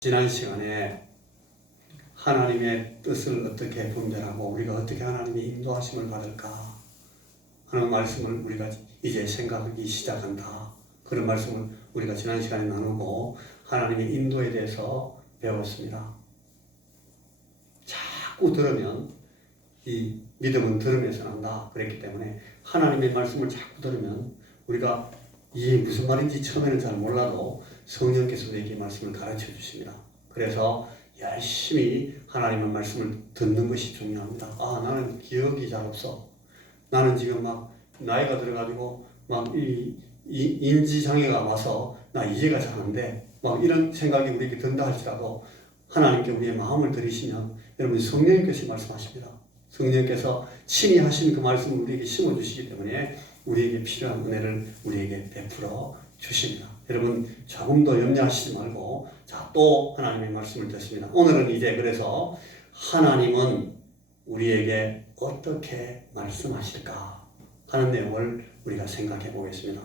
지난 시간에 하나님의 뜻을 어떻게 분별하고 우리가 어떻게 하나님의 인도하심을 받을까 하는 말씀을 우리가 이제 생각하기 시작한다. 그런 말씀을 우리가 지난 시간에 나누고 하나님의 인도에 대해서 배웠습니다. 자꾸 들으면 이 믿음은 들으면서 난다. 그랬기 때문에 하나님의 말씀을 자꾸 들으면 우리가 이게 무슨 말인지 처음에는 잘 몰라도 성령께서 내게 말씀을 가르쳐 주십니다. 그래서 열심히 하나님의 말씀을 듣는 것이 중요합니다. 나는 기억이 잘 없어. 나는 지금 막 나이가 들어가지고 막 인지장애가 와서 나 이해가 잘 안 돼. 막 이런 생각이 우리에게 든다 할지라도 하나님께 우리의 마음을 들이시면 여러분 성령님께서 말씀하십니다. 성령께서 친히 하신 그 말씀을 우리에게 심어주시기 때문에 우리에게 필요한 은혜를 우리에게 베풀어 주십니다. 여러분 조금도 염려하시지 말고 또 하나님의 말씀을 듣습니다. 오늘은 이제 그래서 하나님은 우리에게 어떻게 말씀하실까 하는 내용을 우리가 생각해 보겠습니다.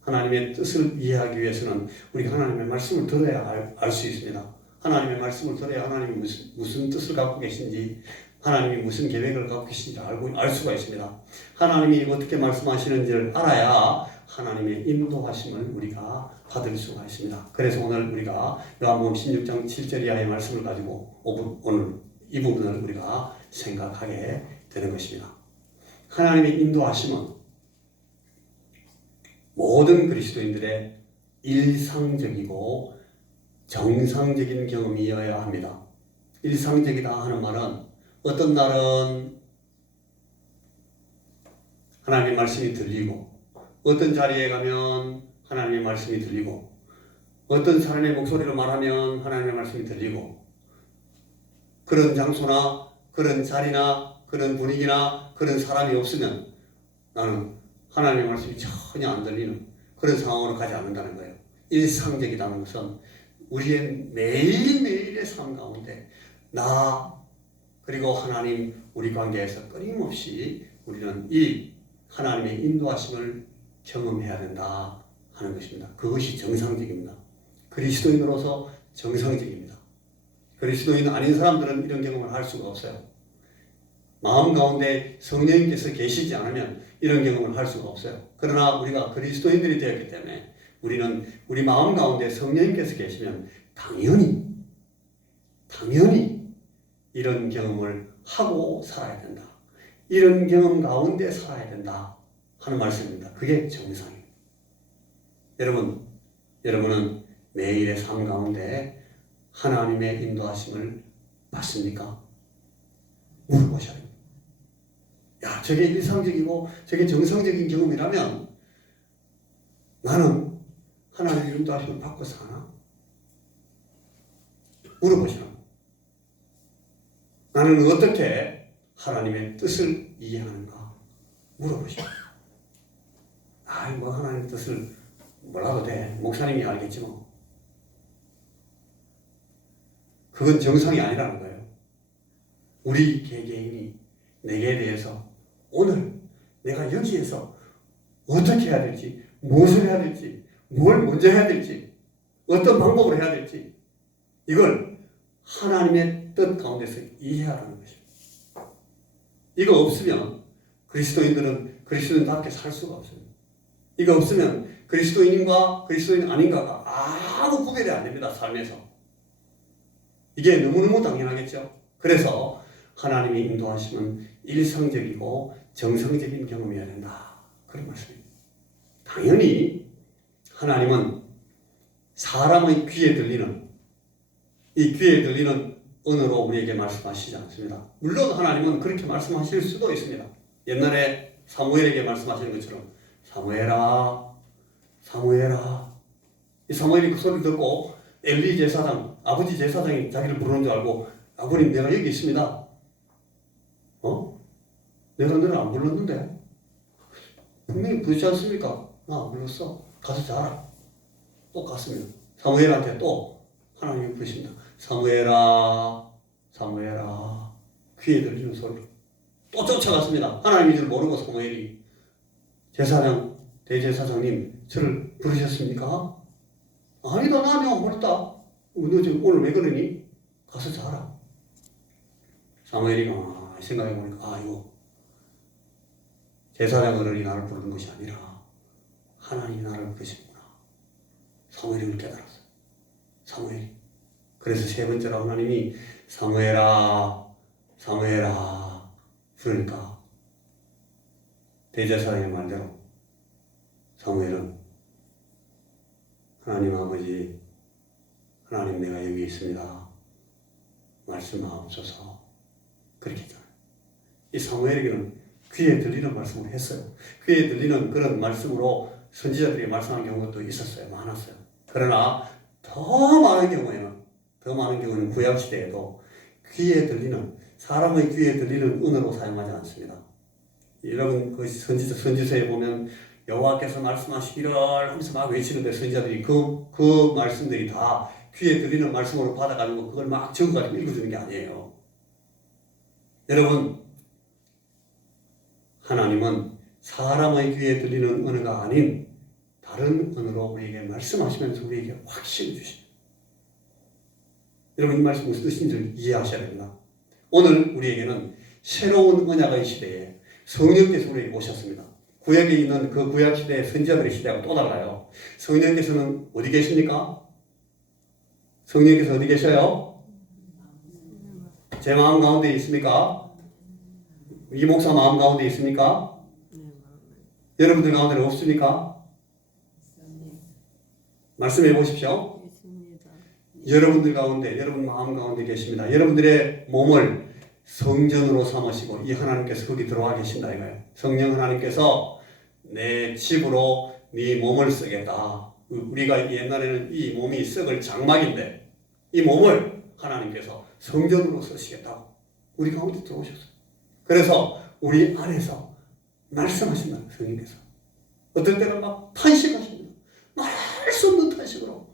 하나님의 뜻을 이해하기 위해서는 우리가 하나님의 말씀을 들어야 알 수 있습니다. 하나님의 말씀을 들어야 하나님이 무슨 뜻을 갖고 계신지, 하나님이 무슨 계획을 갖고 계신지 알 수가 있습니다. 하나님이 어떻게 말씀하시는지를 알아야 하나님의 인도하심을 우리가 받을 수가 있습니다. 그래서 오늘 우리가 요한복음 16장 7절 이하의 말씀을 가지고 오늘 이 부분을 우리가 생각하게 되는 것입니다. 하나님의 인도하심은 모든 그리스도인들의 일상적이고 정상적인 경험이어야 합니다. 일상적이다 하는 말은 어떤 날은 하나님의 말씀이 들리고 어떤 자리에 가면 하나님의 말씀이 들리고 어떤 사람의 목소리로 말하면 하나님의 말씀이 들리고 그런 장소나 그런 자리나 그런 분위기나 그런 사람이 없으면 나는 하나님의 말씀이 전혀 안 들리는 그런 상황으로 가지 않는다는 거예요. 일상적이라는 것은 우리의 매일매일의 삶 가운데 나 그리고 하나님 우리 관계에서 끊임없이 우리는 이 하나님의 인도하심을 경험해야 된다 하는 것입니다. 그것이 정상적입니다. 그리스도인으로서 정상적입니다. 그리스도인 아닌 사람들은 이런 경험을 할 수가 없어요. 마음 가운데 성령님께서 계시지 않으면 이런 경험을 할 수가 없어요. 그러나 우리가 그리스도인들이 되었기 때문에 우리는 우리 마음 가운데 성령님께서 계시면 당연히 이런 경험을 하고 살아야 된다. 이런 경험 가운데 살아야 된다 하는 말씀입니다. 그게 정상입니다. 여러분은 매일의 삶 가운데 하나님의 인도하심을 받습니까? 물어보셔야 됩니다. 저게 일상적이고 저게 정상적인 경험이라면 나는 하나님의 인도하심을 받고 사나? 물어보시라. 나는 어떻게 하나님의 뜻을 이해하는가? 물어보시라. 하나님의 뜻을 몰라도 돼. 목사님이 알겠지 뭐. 그건 정상이 아니라는 거예요. 우리 개개인이 내게 대해서 오늘 내가 여기에서 어떻게 해야 될지, 무엇을 해야 될지, 뭘 먼저 해야 될지, 어떤 방법으로 해야 될지 이걸 하나님의 뜻 가운데서 이해하라는 것입니다. 이거 없으면 그리스도인들은 그리스도인답게 살 수가 없습니다. 이거 없으면 그리스도인과 그리스도인 아닌가가 아무 구별이 안 됩니다. 삶에서. 이게 너무너무 당연하겠죠. 그래서 하나님의 인도하심은 일상적이고 정상적인 경험이어야 된다. 그런 말씀입니다. 당연히 하나님은 사람의 귀에 들리는 이 귀에 들리는 언어로 우리에게 말씀하시지 않습니다. 물론 하나님은 그렇게 말씀하실 수도 있습니다. 옛날에 사무엘에게 말씀하시는 것처럼 사무엘아 이 사무엘이 그 소리를 듣고 엘리 제사장 아버지 제사장이 자기를 부르는 줄 알고 아버님 내가 여기 있습니다. 내가 너를 안 불렀는데 분명히 부르지 않습니까? 나 안 불렀어. 가서 자라. 또 갔습니다. 사무엘한테 또 하나님이 부르십니다. 사무엘아 귀에 들리는 소리로 또 쫓아갔습니다. 하나님인 줄 모르고 사무엘이 대제사장님 저를 부르셨습니까? 아니다 나는 안 불렀다. 너 지금 오늘 왜 그러니? 가서 자라. 사무엘이가 생각해보니까 이거 제사장 어른이 나를 부르는 것이 아니라 하나님이 나를 부르시는구나. 사무엘이 그걸 깨달았어요. 사무엘이. 그래서 세 번째로 하나님이 사무엘아 사무엘아 그러니까 대제사장의 말대로 사무엘은 하나님 아버지 하나님 내가 여기 있습니다. 말씀하옵소서. 그렇게 했잖아요. 이 사무엘에게는 귀에 들리는 말씀을 했어요. 귀에 들리는 그런 말씀으로 선지자들이 말씀한 경우도 있었어요. 많았어요. 그러나 더 많은 경우에는 구약시대에도 귀에 들리는 사람의 귀에 들리는 은으로 사용하지 않습니다. 여러분 그 선지서에 보면 여호와께서 말씀하시기를 하면서 막 외치는데 선지자들이 그 말씀들이 다 귀에 들리는 말씀으로 받아가지고 그걸 막 적어가지고 읽어주는 게 아니에요. 여러분 하나님은 사람의 귀에 들리는 언어가 아닌 다른 언어로 우리에게 말씀하시면서 우리에게 확신을 주십니다. 여러분 이 말씀 무슨 뜻인지 이해하셔야 됩니다. 오늘 우리에게는 새로운 언약의 시대에 성령께서 우리에게 오셨습니다. 구약에 있는 그 구약 시대의 선지자들의 시대하고 또 달라요. 성령께서는 어디 계십니까? 성령께서 어디 계셔요? 제 마음 가운데 있습니까? 이 목사 마음 가운데 있습니까? 여러분들 가운데는 없습니까? 말씀해 보십시오. 여러분들 가운데, 여러분 마음 가운데 계십니다. 여러분들의 몸을 성전으로 삼으시고 이 하나님께서 거기 들어와 계신다 이거예요. 성령 하나님께서 내 집으로 네 몸을 쓰겠다. 우리가 옛날에는 이 몸이 썩을 장막인데 이 몸을 하나님께서 성전으로 쓰시겠다. 우리 가운데 들어오셨어요. 그래서 우리 안에서 말씀하신다. 성령께서. 어떨 때는 막 탄식하십니다. 말할 수 없는 탄식으로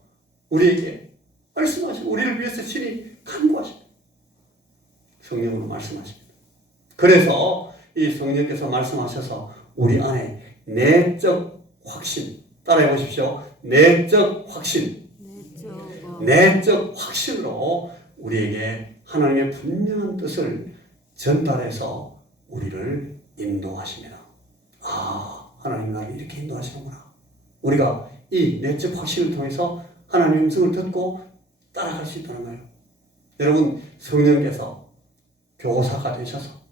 우리에게 말씀하시고 우리를 위해서 친히 간구하십니다. 성령으로 말씀하십니다. 그래서 이 성령께서 말씀하셔서 우리 안에 내적 확신 따라해 보십시오. 내적 확신 내적 확신으로 우리에게 하나님의 분명한 뜻을 전달해서 우리를 인도하십니다. 아, 하나님 나를 이렇게 인도하시는구나. 우리가 이 내적 확신을 통해서 하나님의 음성을 듣고 따라갈 수 있다는 거예요. 여러분 성령께서 교사가 되셔서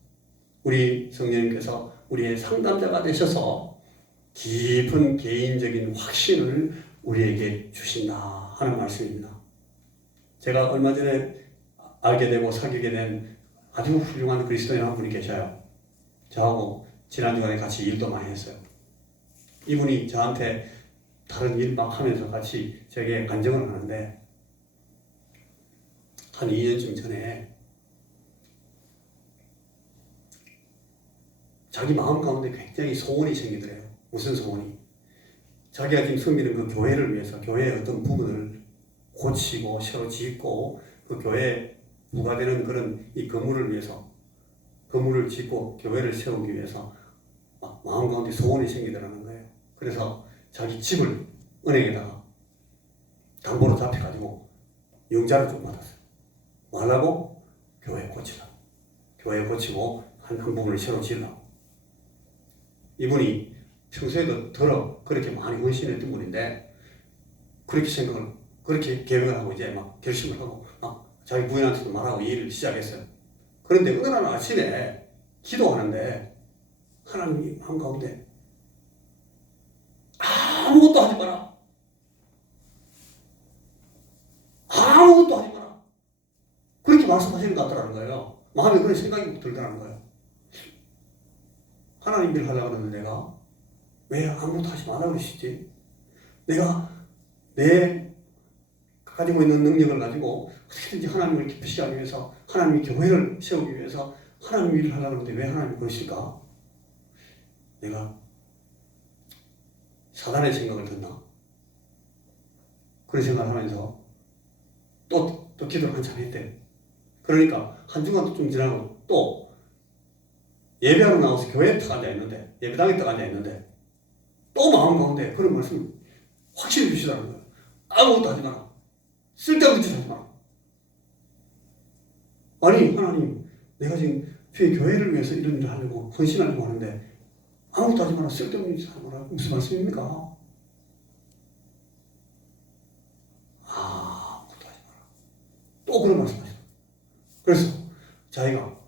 우리 성령님께서 우리의 상담자가 되셔서 깊은 개인적인 확신을 우리에게 주신다 하는 말씀입니다. 제가 얼마 전에 알게 되고 사귀게 된 아주 훌륭한 그리스도인 한 분이 계셔요. 저하고 지난주간에 같이 일도 많이 했어요. 이분이 저한테 다른 일 막 하면서 같이 제게 간증을 하는데 한 2년쯤 전에 자기 마음 가운데 굉장히 소원이 생기더래요. 무슨 소원이? 자기가 지금 섬기는 그 교회를 위해서 교회의 어떤 부분을 고치고 새로 짓고 그 교회에 부과되는 그런 이 건물을 위해서 건물을 짓고 교회를 세우기 위해서 막 마음 가운데 소원이 생기더라는 거예요. 그래서 자기 집을 은행에다가 담보로 잡혀가지고 융자를 좀 받았어요. 뭐 하려고? 교회 고치라. 교회 고치고 한 부분을 새로 지으려고. 이분이 평소에도 그렇게 많이 헌신했던 분인데 그렇게 계획을 하고 이제 막 결심을 하고 막 자기 부인한테도 말하고 이 일을 시작했어요. 그런데 어느 날 아침에 기도하는데 하나님이 한가운데 아무것도 하지 마라. 아무것도 하지 마라. 그렇게 말씀하시는 것 같더라는 거예요. 마음에 그런 생각이 들더라는 거예요. 하나님 일 하려고 하는데 내가 왜 아무것도 하지 말라 그러시지? 내가 내 가지고 있는 능력을 가지고 어떻게든지 하나님을 기쁘시게 하기 위해서 하나님의 교회를 세우기 위해서 하나님 일을 하려고 하는데 왜 하나님이 그러실까? 내가 사단의 생각을 듣나? 그런 생각을 하면서 또 기도를 한참 했대요. 그러니까 한 주간도 좀 지나고 또 예배하러 나와서 교회에 딱 앉아있는데 예배당에 딱 앉아있는데 또 마음 가운데 그런 말씀을 확실히 주시라는 거예요. 아무것도 하지 마라. 쓸데없는 짓 하지 마라. 아니 하나님, 내가 지금 주의 교회를 위해서 이런 일을 하려고 헌신하려고 하는데 아무것도 하지 마라, 쓸데없는 짓 하지 마라. 무슨 말씀입니까? 아무것도 하지 마라. 또 그런 말씀하시다. 그래서 자기가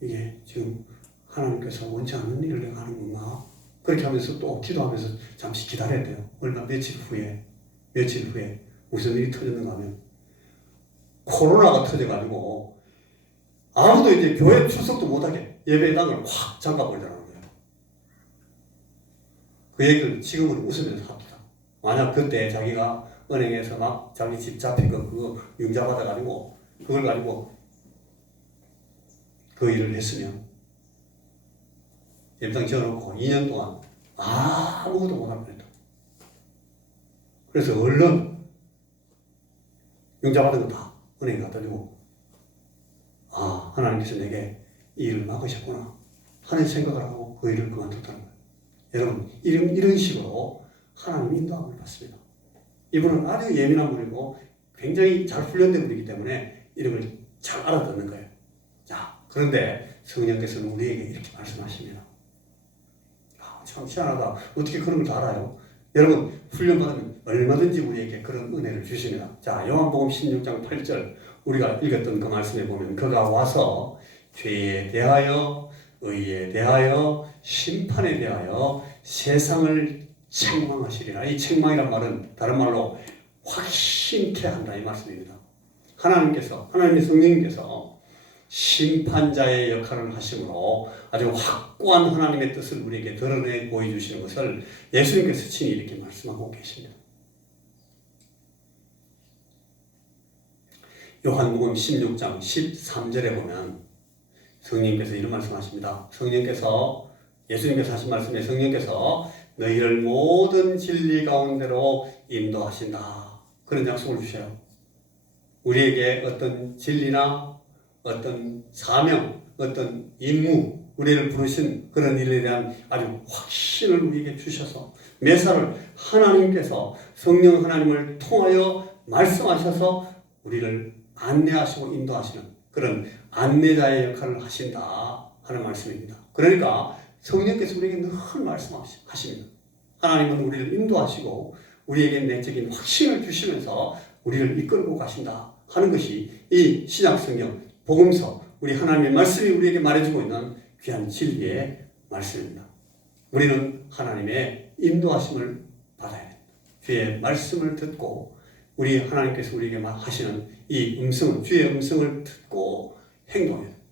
이게 지금 하나님께서 원치 않는 일을 내가 하는 건가? 그렇게 하면서 또 기도하면서 잠시 기다려야 돼요. 얼마 며칠 후에 무슨 일이 터졌는가 하면 코로나가 터져가지고 아무도 이제 교회 출석도 못하게 예배당을 확 잠가버리더라는 거예요. 그 얘기를 지금은 웃으면서 합니다. 만약 그때 자기가 은행에서 막 자기 집 잡힌 거 그거 융자 받아가지고 그걸 가지고 그 일을 했으면 예배당 지어놓고 2년 동안 아무것도 못할 뻔했다. 그래서 얼른 융자 받은 거 다 은행에 갖다 주고 하나님께서 내게 이 일을 막으셨구나 하는 생각을 하고 그 일을 그만뒀다는 거예요. 여러분 이런 식으로 하나님 인도함을 받습니다. 이분은 아주 예민한 분이고 굉장히 잘 훈련된 분이기 때문에 이런 걸 잘 알아듣는 거예요. 자, 그런데 성령께서는 우리에게 이렇게 말씀하십니다. 참 희한하다. 어떻게 그런 걸 다 알아요? 여러분 훈련받으면 얼마든지 우리에게 그런 은혜를 주십니다. 자, 요한복음 16장 8절 우리가 읽었던 그 말씀에 보면 그가 와서 죄에 대하여 의에 대하여 심판에 대하여 세상을 책망하시리라. 이 책망이란 말은 다른 말로 확신케 한다 이 말씀입니다. 하나님의 성령님께서 심판자의 역할을 하심으로 아주 확고한 하나님의 뜻을 우리에게 드러내 보여주시는 것을 예수님께서 친히 이렇게 말씀하고 계십니다. 요한복음 16장 13절에 보면 성령님께서 이런 말씀하십니다. 예수님께서 하신 말씀에 성령께서 너희를 모든 진리 가운데로 인도하신다. 그런 약속을 주셔요. 우리에게 어떤 진리나 어떤 사명, 어떤 임무, 우리를 부르신 그런 일에 대한 아주 확신을 우리에게 주셔서 매사를 하나님께서 성령 하나님을 통하여 말씀하셔서 우리를 안내하시고 인도하시는 그런 안내자의 역할을 하신다 하는 말씀입니다. 그러니까 성령께서 우리에게 늘 말씀하십니다. 하나님은 우리를 인도하시고 우리에게 내적인 확신을 주시면서 우리를 이끌고 가신다 하는 것이 이 신약성경 복음서 우리 하나님의 말씀이 우리에게 말해주고 있는 귀한 진리의 말씀입니다. 우리는 하나님의 인도하심을 받아야 됩니다. 주의 말씀을 듣고 우리 하나님께서 우리에게 하시는 이 주의 음성을 듣고 행동해야 됩니다.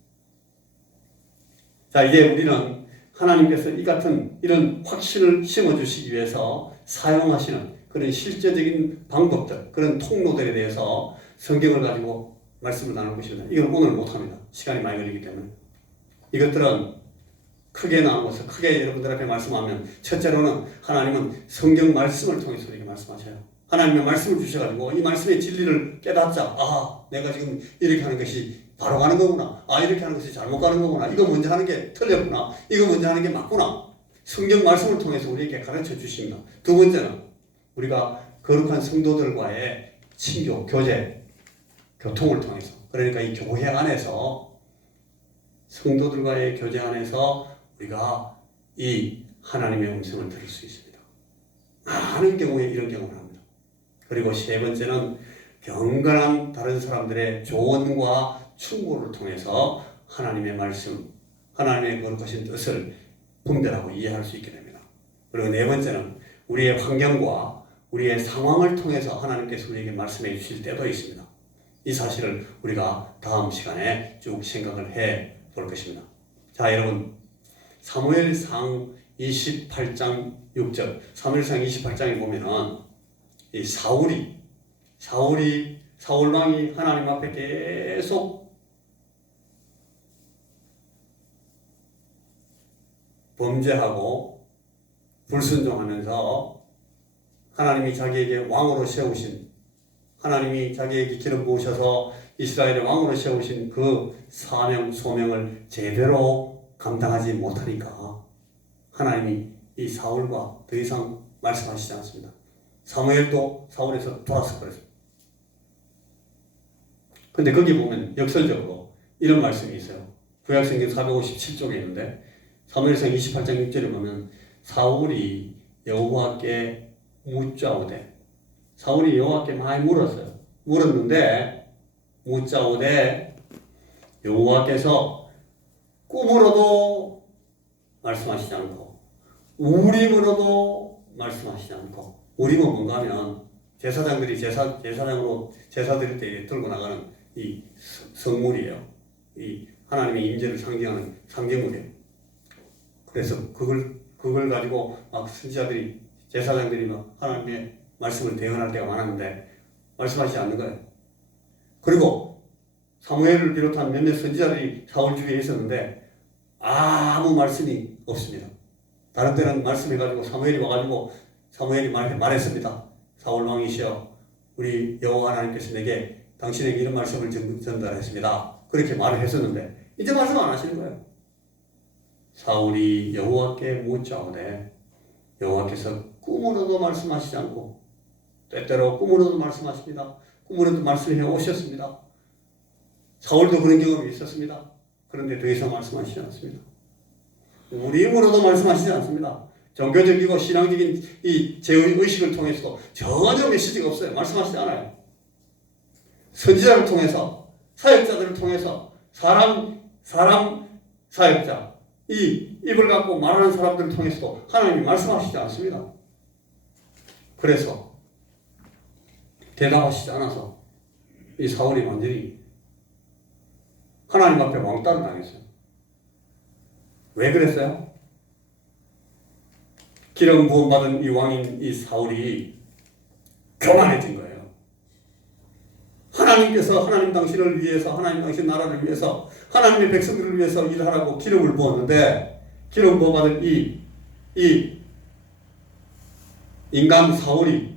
자, 이제 우리는 하나님께서 이 같은 이런 확신을 심어주시기 위해서 사용하시는 그런 실제적인 방법들, 그런 통로들에 대해서 성경을 가지고 말씀을 나눌 것입니다. 이건 오늘 못합니다. 시간이 많이 걸리기 때문에. 이것들은 크게 나누어서 크게 여러분들 앞에 말씀하면 첫째로는 하나님은 성경 말씀을 통해서 우리에게 말씀하셔요. 하나님의 말씀을 주셔가지고 이 말씀의 진리를 깨닫자. 내가 지금 이렇게 하는 것이 바로 가는 거구나. 이렇게 하는 것이 잘못 가는 거구나. 이거 먼저 하는 게 틀렸구나. 이거 먼저 하는 게 맞구나. 성경 말씀을 통해서 우리에게 가르쳐 주십니다. 두 번째는 우리가 거룩한 성도들과의 친교, 교제, 교통을 통해서, 그러니까 이 교회 안에서 성도들과의 교제 안에서 우리가 이 하나님의 음성을 들을 수 있습니다. 많은 경우에 이런 경험을 합니다. 그리고 세 번째는 경건한 다른 사람들의 조언과 충고를 통해서 하나님의 말씀, 하나님의 거룩하신 뜻을 분별하고 이해할 수 있게 됩니다. 그리고 네 번째는 우리의 환경과 우리의 상황을 통해서 하나님께서 우리에게 말씀해 주실 때도 있습니다. 이 사실을 우리가 다음 시간에 쭉 생각을 해 볼 것입니다. 자, 여러분, 사무엘상 28장 6절, 사무엘상 28장에 보면은 이 사울왕이 하나님 앞에 계속 범죄하고 불순종하면서 하나님이 자기에게 왕으로 세우신, 하나님이 자기에게 기름 부으셔서 이스라엘의 왕으로 세우신 그 사명, 소명을 제대로 감당하지 못하니까 하나님이 이 사울과 더 이상 말씀하시지 않습니다. 사무엘도 사울에서 돌아서 그랬습니다. 근데 거기 보면 역설적으로 이런 말씀이 있어요. 구약성경 457쪽에 있는데 사무엘상 28장 6절에 보면 사울이 여호와께 묻자오되, 사울이 여호와께 많이 물었어요. 물었는데 묻자오되 여호와께서 꿈으로도 말씀하시지 않고 우림으로도 말씀하시지 않고, 우림은 뭔가 하면 제사장들이 제사장으로 제사 드릴 때 들고 나가는 이 성물이에요. 이 하나님의 임재를 상징하는 상징물이에요. 그래서 그걸 가지고 막 선지자들이, 제사장들이 막 하나님의 말씀을 대언할 때가 많았는데 말씀하시지 않는 거예요. 그리고 사무엘을 비롯한 몇몇 선지자들이 사울 주위에 있었는데 아무 말씀이 없습니다. 다른 때는 말씀해가지고 사무엘이 말했습니다. 사울 왕이시여, 우리 여호와 하나님께서 내게 당신에게 이런 말씀을 전달했습니다. 그렇게 말을 했었는데 이제 말씀 안 하시는 거예요. 사울이 여호와께 묻자오되 여호와께서 꿈으로도 말씀하시지 않고 때때로 꿈으로도 말씀하십니다. 꿈으로도 말씀해 오셨습니다. 사울도 그런 경험이 있었습니다. 그런데 더 이상 말씀하시지 않습니다. 우리 힘으로도 말씀하시지 않습니다. 종교적이고 신앙적인 이 제의식을 통해서 전혀 메시지가 없어요. 말씀하시지 않아요. 선지자를 통해서, 사역자들을 통해서, 사람 사역자, 이 입을 갖고 말하는 사람들을 통해서도 하나님이 말씀하시지 않습니다. 그래서 대답하시지 않아서 이 사울이 완전히 하나님 앞에 왕따를 당했어요. 왜 그랬어요? 기름 부음 받은 이 왕인 이 사울이 교만해진 거예요. 하나님께서 하나님 당신을 위해서, 하나님 당신 나라를 위해서, 하나님의 백성들을 위해서 일하라고 기름을 부었는데, 기름 부어 받은 이 인간 사울이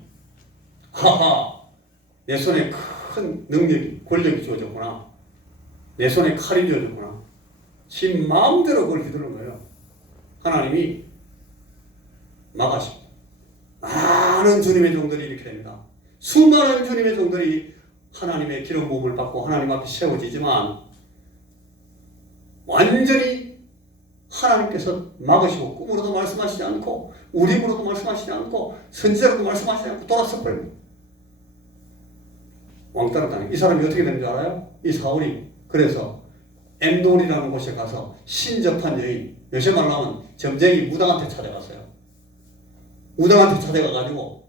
하하, 내 손에 큰 능력이, 권력이 주어졌구나, 내 손에 칼이 주어졌구나, 지 마음대로 그걸 휘두른 거예요. 하나님이 막아십니다. 많은 주님의 종들이 이렇게 됩니다. 수많은 주님의 종들이 하나님의 기름 부음을 받고 하나님 앞에 세워지지만 완전히 하나님께서 막으시고 꿈으로도 말씀하시지 않고 우림으로도 말씀하시지 않고 선지자로도 말씀하시지 않고 돌아서 버립니다. 왕따를 당해. 이 사람이 어떻게 되는 줄 알아요? 이 사울이 그래서 엠돌이라는 곳에 가서 신접한 여인, 요새 말로 하면 점쟁이 무당한테 찾아갔어요. 무당한테 찾아가가지고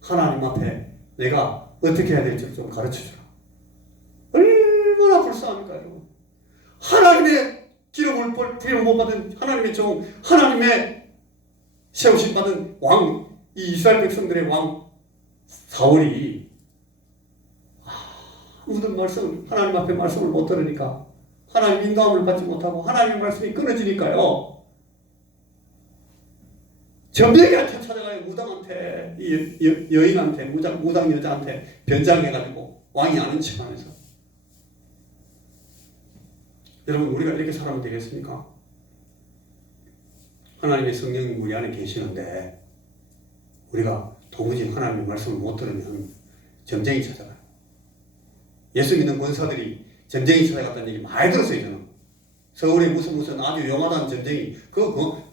하나님 앞에 내가 어떻게 해야 될지 좀 가르쳐주라. 얼마나 불쌍합니까, 여러분. 하나님의 기름을 못 받은 하나님의 종, 하나님의 세우심 받은 왕, 이 이스라엘 백성들의 왕 사울이 아무도 하나님 앞에 말씀을 못 들으니까, 하나님 인도함을 받지 못하고 하나님의 말씀이 끊어지니까요, 점쟁이한테 찾아가요. 무당한테, 여인한테, 무당 여자한테 변장해가지고 왕이 아는 척하면서. 여러분, 우리가 이렇게 살아면 되겠습니까? 하나님의 성령이 우리 안에 계시는데 우리가 도무지 하나님의 말씀을 못 들으면 점쟁이 찾아가요. 예수 믿는 권사들이 점쟁이 찾아갔다는 얘기 많이 들었어요. 저는 서울에 무슨 아주 영화다는 점쟁이, 그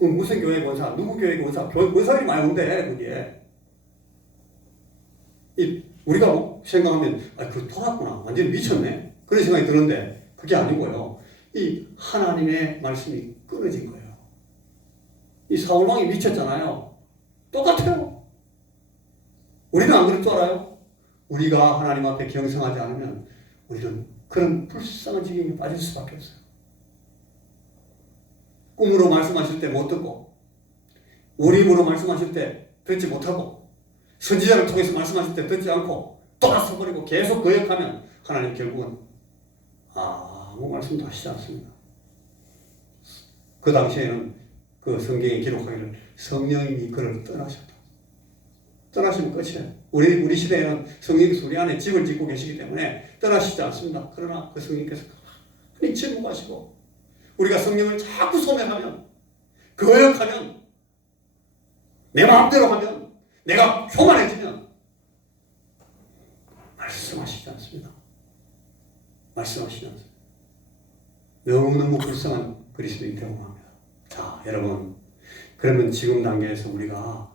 무슨 교회 권사, 누구 교회 권사, 권사들이 많이 온대. 거기에 우리가 생각하면 그 돌았구나, 완전히 미쳤네, 그런 생각이 드는데 그게 아니고요, 이 하나님의 말씀이 끊어진 거예요. 이 사울왕이 미쳤잖아요. 똑같아요. 우리는 안 그럴 줄 알아요? 우리가 하나님 앞에 경성하지 않으면 우리는 그런 불쌍한 지경에 빠질 수밖에 없어요. 꿈으로 말씀하실 때 못 듣고, 우림으로 말씀하실 때 듣지 못하고, 선지자를 통해서 말씀하실 때 듣지 않고 돌아서 버리고 계속 거역하면 하나님 결국은 아무 말씀도 하시지 않습니다. 그 당시에는 그 성경에 기록하기를 성령님이 그를 떠나셨다. 떠나시면 끝이에요. 우리 시대에는 성령께서 우리 안에 집을 짓고 계시기 때문에 떠나시지 않습니다. 그러나 그 성령께서 가만히 침묵하시고, 우리가 성령을 자꾸 소멸하면, 거역하면, 내 마음대로 하면, 내가 교만해지면 말씀하시지 않습니다. 말씀하시지 않습니다. 너무너무 불쌍한 그리스도인 되고 합니다. 자, 여러분, 그러면 지금 단계에서 우리가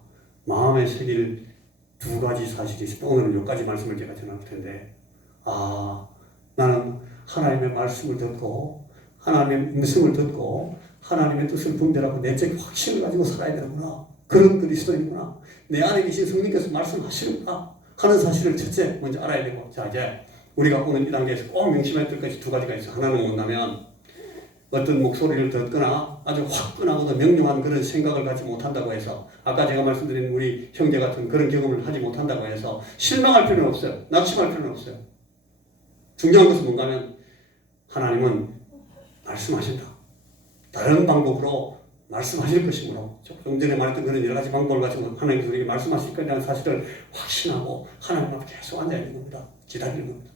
마음에 새길 두 가지 사실이 있습니다. 오늘은 몇 가지 말씀을 제가 전할 텐데, 나는 하나님의 말씀을 듣고 하나님의 음성을 듣고 하나님의 뜻을 분별하고 내적 확신을 가지고 살아야 되는구나. 그런 그리스도인이구나. 내 안에 계신 성령께서 말씀하시는구나 하는 사실을 첫째 먼저 알아야 되고, 자, 이제 우리가 오늘 이 단계에서 꼭 명심해야 될 것이 두 가지가 있어요. 하나는 뭐냐면, 어떤 목소리를 듣거나 아주 화끈하고도 명료한 그런 생각을 갖지 못한다고 해서, 아까 제가 말씀드린 우리 형제 같은 그런 경험을 하지 못한다고 해서 실망할 필요는 없어요. 낙심할 필요는 없어요. 중요한 것은 뭔가 하면 하나님은 말씀하신다. 다른 방법으로 말씀하실 것이므로, 좀 전에 말했던 그런 여러 가지 방법을 가지고 하나님께서 우리에게 말씀하실 거라는 사실을 확신하고 하나님 앞에 계속 앉아있는 겁니다. 기다리는 겁니다.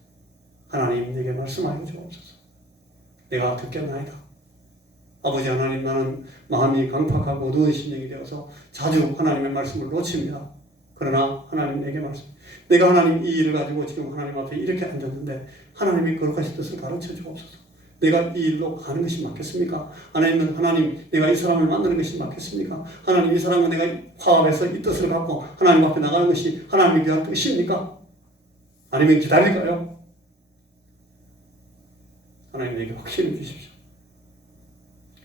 하나님, 내게 말씀하여 주옵소서. 내가 듣겠나이다. 아버지 하나님, 나는 마음이 강팍하고 어두운 심령이 되어서 자주 하나님의 말씀을 놓칩니다. 그러나 하나님 내게 말씀, 내가 하나님 이 일을 가지고 지금 하나님 앞에 이렇게 앉았는데 하나님이 거룩하신 뜻을 가르쳐 주옵소서. 내가 이 일로 가는 것이 맞겠습니까? 아니면 하나님, 내가 이 사람을 만드는 것이 맞겠습니까? 하나님, 이 사람과 내가 화합해서 이 뜻을 갖고 하나님 앞에 나가는 것이 하나님의 귀한 뜻입니까? 아니면 기다릴까요? 하나님, 내게 확신을 주십시오.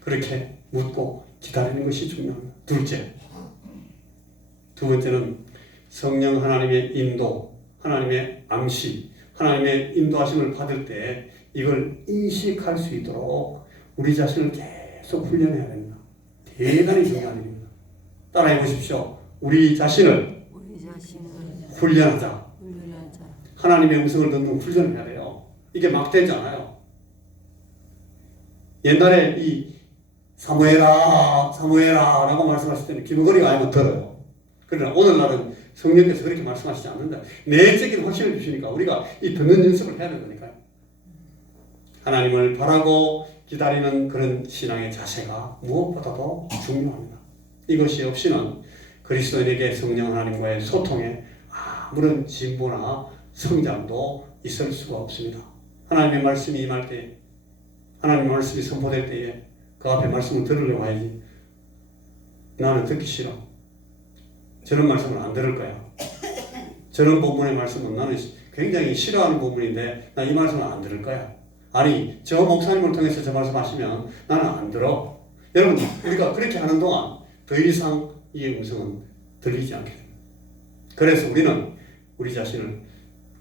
그렇게 묻고 기다리는 것이 중요합니다. 둘째, 두 번째는 성령 하나님의 인도, 하나님의 암시, 하나님의 인도하심을 받을 때 이걸 인식할 수 있도록 우리 자신을 계속 훈련해야 됩니다. 대단히 중요한 일입니다. 따라해 보십시오. 우리 자신을 훈련하자. 하나님의 음성을 듣는 훈련을 해야 돼요. 이게 막 되지 않아요. 옛날에 이 사무엘아 라고 말씀하실 때는 귀머거리가 아니면 들어요. 그러나 오늘날은 성령께서 그렇게 말씀하시지 않는다. 내적인 확신을 주시니까 우리가 이 듣는 연습을 해야 된다니까요. 하나님을 바라고 기다리는 그런 신앙의 자세가 무엇보다도 중요합니다. 이것이 없이는 그리스도인에게 성령 하나님과의 소통에 아무런 진보나 성장도 있을 수가 없습니다. 하나님의 말씀이 임할 때, 하나님의 말씀이 선포될 때에 그 앞에 말씀을 들으려고 하지, 나는 듣기 싫어, 저런 말씀을 안 들을 거야, 저런 본문의 말씀은 나는 굉장히 싫어하는 본문인데 나 이 말씀을 안 들을 거야, 아니 저 목사님을 통해서 저 말씀하시면 나는 안 들어. 여러분, 우리가 그렇게 하는 동안 더 이상 이 음성은 들리지 않게 됩니다. 그래서 우리는 우리 자신을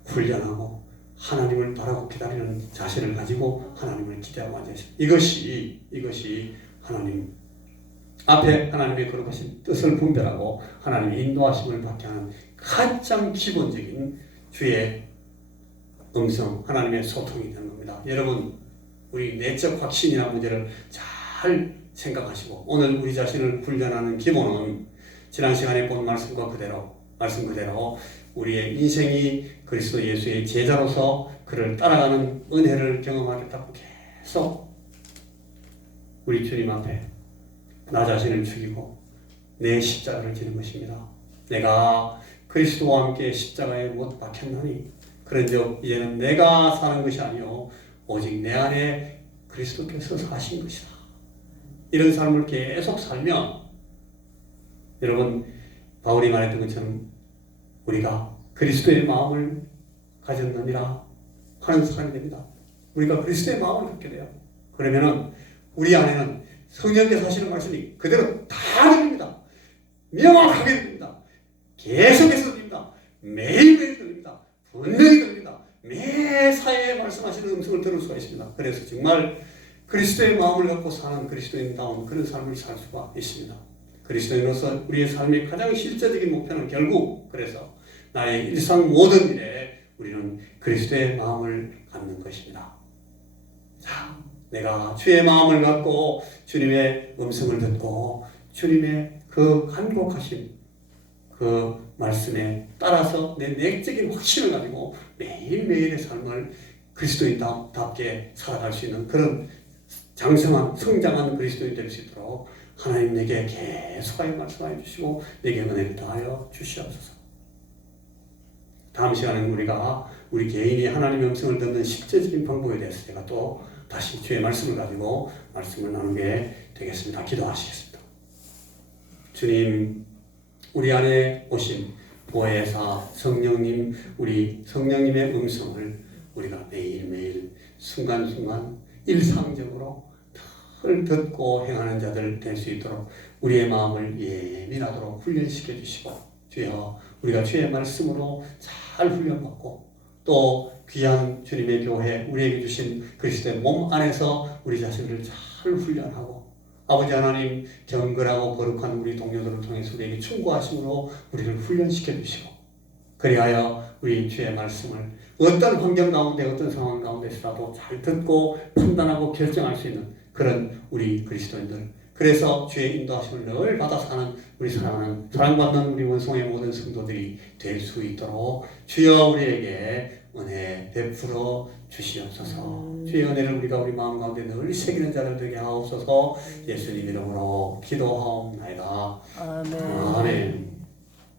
훈련하고 하나님을 바라고 기다리는 자신을 가지고 하나님을 기대하고 앉아있습니다. 이것이 하나님 앞에 하나님의 거룩하신 뜻을 분별하고 하나님의 인도하심을 받게 하는 가장 기본적인 주의 음성, 하나님의 소통이 되는 겁니다. 여러분, 우리 내적 확신이라는 문제를 잘 생각하시고, 오늘 우리 자신을 훈련하는 기본은 지난 시간에 본 말씀 그대로 우리의 인생이 그리스도 예수의 제자로서 그를 따라가는 은혜를 경험하겠다고 계속 우리 주님 앞에 나 자신을 죽이고 내 십자가를 지는 것입니다. 내가 그리스도와 함께 십자가에 못 박혔나니 그런즉 이제는 내가 사는 것이 아니요 오직 내 안에 그리스도께서 사신 것이다. 이런 삶을 계속 살면 여러분, 바울이 말했던 것처럼 우리가 그리스도의 마음을 가졌느니라 하는 사람이 됩니다. 우리가 그리스도의 마음을 갖게 돼요. 그러면은 우리 안에는 성령께서 하시는 말씀이 그대로 다 들립니다. 명확하게 들립니다. 계속해서 들립니다. 매일매일 들립니다. 분명히 들립니다. 매 사회에 말씀하시는 음성을 들을 수가 있습니다. 그래서 정말 그리스도의 마음을 갖고 사는 그리스도인다운 그런 삶을 살 수가 있습니다. 그리스도인으로서 우리의 삶의 가장 실제적인 목표는 결국 그래서 나의 일상 모든 일에 우리는 그리스도의 마음을 갖는 것입니다. 자, 내가 주의 마음을 갖고 주님의 음성을 듣고 주님의 그 간곡하신 그 말씀에 따라서 내 내적인 확신을 가지고 매일매일의 삶을 그리스도인답게 살아갈 수 있는 그런 장성한 성장한 그리스도인이 될 수 있도록 하나님 내게 계속하여 말씀하여 주시고 내게 은혜를 다하여 주시옵소서. 다음 시간에는 우리가 우리 개인이 하나님의 음성을 듣는 실제적인 방법에 대해서 제가 또 다시 주의 말씀을 가지고 말씀을 나누게 되겠습니다. 기도하시겠습니다. 주님, 우리 안에 오신 보혜사 성령님, 우리 성령님의 음성을 우리가 매일매일 순간순간 일상적으로 늘 듣고 행하는 자들 될 수 있도록 우리의 마음을 예민하도록 훈련시켜 주시고, 주여 우리가 주의 말씀으로 잘 훈련받고 또 귀한 주님의 교회 우리에게 주신 그리스도의 몸 안에서 우리 자신을 잘 훈련하고, 아버지 하나님 정결하고 거룩한 우리 동료들을 통해서 우리에게 충고하심으로 우리를 훈련시켜 주시고, 그리하여 우리 주의 말씀을 어떤 환경 가운데 어떤 상황 가운데서라도 잘 듣고 판단하고 결정할 수 있는 그런 우리 그리스도인들, 그래서 주의 인도하심을 늘 받아 사는 우리 사랑받는 우리 원송의 모든 성도들이 될 수 있도록 주여 우리에게 은혜 베풀어 주시옵소서. 주의 은혜를 우리 마음 가운데 늘 새기는 자들 되게 하옵소서. 예수님 이름으로 기도하옵나이다. 아멘. 아멘.